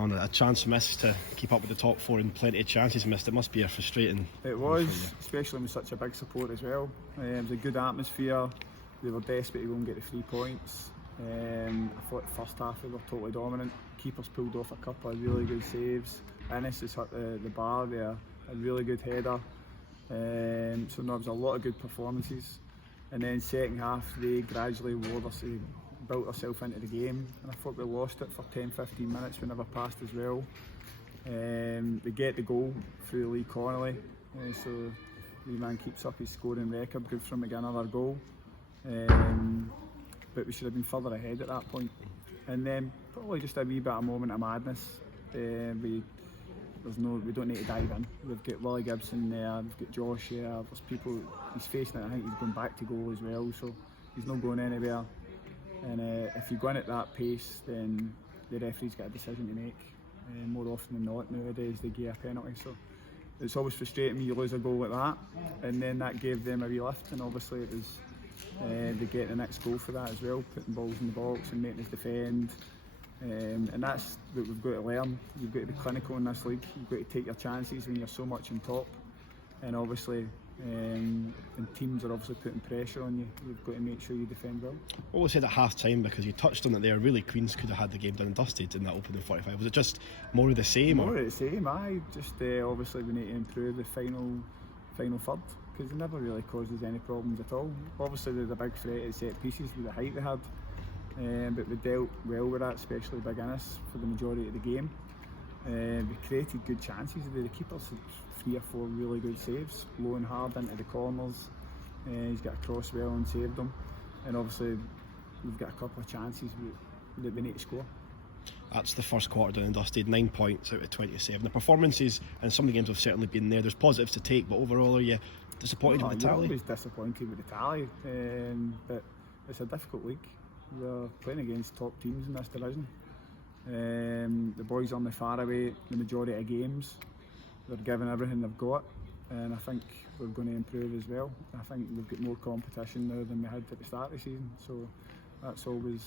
On a chance missed to keep up with the top four and plenty of chances missed. It must be a frustrating. It was, especially with such a big support as well. It was a good atmosphere. We were desperate to go and get the 3 points. I thought the first half we were totally dominant. Keepers pulled off a couple of really good saves. Ennis has hit the bar there, a really good header. So there was a lot of good performances. And then second half they gradually built ourselves into the game, and I thought we lost it for 10-15 minutes. We never passed as well. We get the goal through Lee Connolly, so the man keeps up his scoring record. Good for him to get another goal, but we should have been further ahead at that point. And then probably just a wee bit of moment of madness. We don't need to dive in. We've got Willie Gibson there, we've got Josh here, there's people, he's facing it, I think he's going back to goal as well, so he's not going anywhere. And if you go in at that pace, then the referee's got a decision to make. More often than not nowadays they give a penalty, so it's always frustrating when you lose a goal like that. And then that gave them a wee lift, and obviously it was they get the next goal for that as well, putting balls in the box and making us defend. And that's what we've got to learn. You've got to be clinical in this league. You've got to take your chances when you're so much on top. And obviously, when teams are obviously putting pressure on you, you've got to make sure you defend well. What was said at half time, because you touched on it there, really Queens could have had the game done and dusted in that opening 45. Was it just more of the same? More of the same, aye. Just obviously we need to improve the final third, because it never really causes any problems at all. Obviously there's a big threat at set pieces with the height they had, but we dealt well with that, especially Big Ennis for the majority of the game. We created good chances. The keepers had 3 or 4 really good saves, low and hard into the corners. He's got a cross well and saved them. And obviously we've got a couple of chances that we need to score. That's the first quarter done and dusted, 9 points out of 27. The performances and some of the games have certainly been there. There's positives to take, but overall are you disappointed with the tally? You're always disappointed with the tally, but it's a difficult league. We're playing against top teams in this division. The boys on the faraway, the majority of games, they're giving everything they've got, and I think we're going to improve as well. I think we've got more competition now than we had at the start of the season, so that's always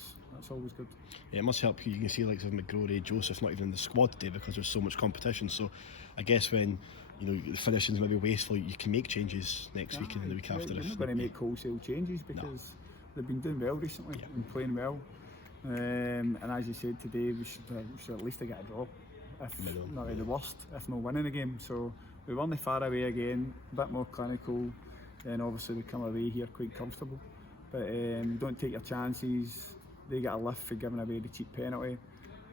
good. Yeah, it must help you. You can see like McGrory, Joseph not even in the squad today because there's so much competition. So I guess when the finishing's maybe wasteful, you can make changes next week and the week after. We're not going to make wholesale changes because they've been doing well recently and playing well. And as you said today, we should at least get a draw, if not at the worst, if not winning a game. So we won the far away again, a bit more clinical, and obviously we come away here quite comfortable. But don't take your chances. They get a lift for giving away the cheap penalty,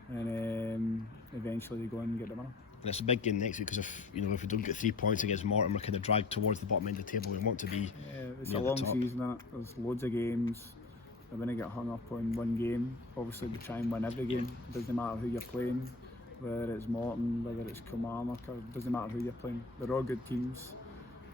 and eventually they go in and get the winner. And it's a big game next week because if we don't get 3 points against Morton, we're kind of dragged towards the bottom end of the table. We want to be it's a long season. There's loads of games. We're going to get hung up on one game. Obviously we try and win every game. It doesn't matter who you're playing, whether it's Morton, whether it's Kilmarnock, it doesn't matter who you're playing. They're all good teams,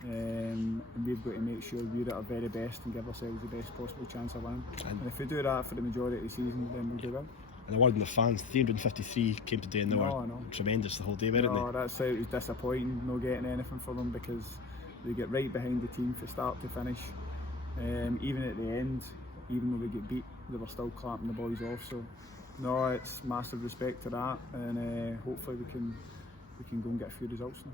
and we've got to make sure we're at our very best and give ourselves the best possible chance of winning. And if we do that for the majority of the season, then we'll do well. And a word on the fans, 353 came today and they were tremendous the whole day, weren't they? No, that's it was disappointing not getting anything for them, because they get right behind the team from start to finish. Even at the end, even though we get beat, they were still clapping the boys off. So no, it's massive respect to that, and hopefully we can go and get a few results now.